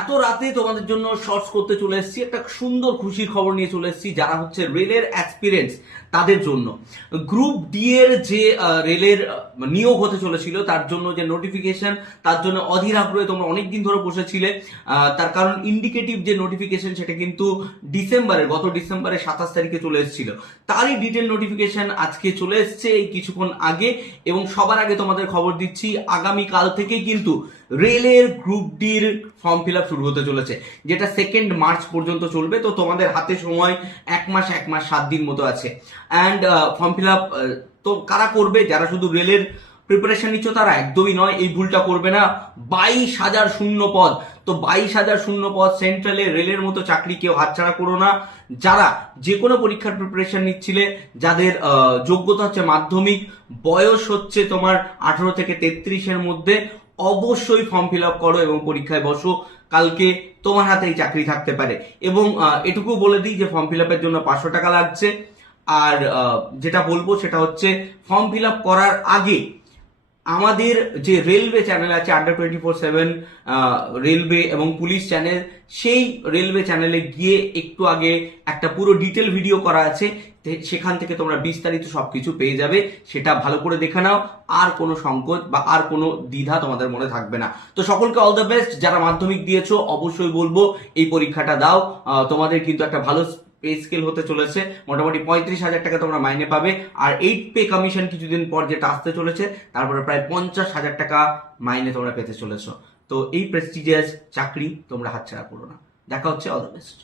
এত রাতে তোমাদের জন্য শর্টস করতে চলে এসেছি, একটা সুন্দর খুশির খবর নিয়ে চলে এসেছি যারা হচ্ছে রেলের অ্যাসপিরেন্টস তাদের জন্য। গ্রুপ ডি এর যে রেলের নিয়োগ হতে চলেছিল তার জন্য যে নোটিফিকেশন, তার জন্য অধীর আগ্রহে তোমরা অনেকদিন ধরে বসেছিলে। তার কারণ ইন্ডিকেটিভ যে নোটিফিকেশন সেটা কিন্তু গত ডিসেম্বরের 27 তারিখে চলে এসেছিল। তারই ডিটেল নোটিফিকেশন আজকে চলে এসছে এই কিছুক্ষণ আগে, এবং সবার আগে তোমাদের খবর দিচ্ছি আগামীকাল থেকে কিন্তু রেলের গ্রুপ ডির ফর্ম ফিল আপ শুরু হতে চলেছে, যেটা 2 মার্চ পর্যন্ত চলবে। তো তোমাদের হাতে সময় 1 মাস 7 দিন মতো আছে। অ্যান্ড ফর্ম ফিল আপ তো কারা করবে? যারা শুধু রেলের প্রিপারেশন নিচ্ছ তারা একদমই নয়, এই ভুলটা করবে না। 22,000 শূন্য পদ, তো 22,000 শূন্য পদ সেন্ট্রালে রেলের মতো চাকরি কেউ হাতছাড়া করো না। যারা যে কোনো পরীক্ষার প্রিপারেশন নিচ্ছিলে, যাদের যোগ্যতা হচ্ছে মাধ্যমিক, বয়স হচ্ছে তোমার 18 থেকে 33-এর মধ্যে, অবশ্যই ফর্ম ফিল আপ করো এবং পরীক্ষায় বসো। কালকে তোমার হাতে এই চাকরি থাকতে পারে। এবং এটুকু বলে দিই যে ফর্ম ফিল আপের জন্য 500 টাকা লাগছে। আর যেটা বলবো সেটা হচ্ছে ফর্ম ফিল আপ করার আগে আমাদের যে রেলওয়ে চ্যানেল আছে আন্ডার 24/7 রেলওয়ে এবং পুলিশ চ্যানেল, সেই রেলওয়ে চ্যানেলে গিয়ে একটু আগে একটা পুরো ডিটেল ভিডিও করা আছে। সেখান থেকে তোমরা বিস্তারিত সবকিছু পেয়ে যাবে, সেটা ভালো করে দেখে নাও। আর কোনো সংকোচ বা আর কোনো দ্বিধা তোমাদের মনে থাকবে না। তো সকলকে অল দ্য বেস্ট। যারা মাধ্যমিক দিয়েছো অবশ্যই বলবো এই পরীক্ষাটা দাও। তোমাদের কিন্তু একটা ভালো পে স্কেল হতে চলেছে, মোটামুটি 35,000 টাকা তোমরা মাইনে পাবে। আর 8 পে কমিশন কিছুদিন পর যেটা আসতে চলেছে, তারপরে প্রায় 50,000 টাকা মাইনে তোমরা পেতে চলেছো। তো এই প্রেস্টিজিয়াস চাকরি তোমরা হাতছাড়া করো না। দেখা হচ্ছে, অল দ্য বেস্ট।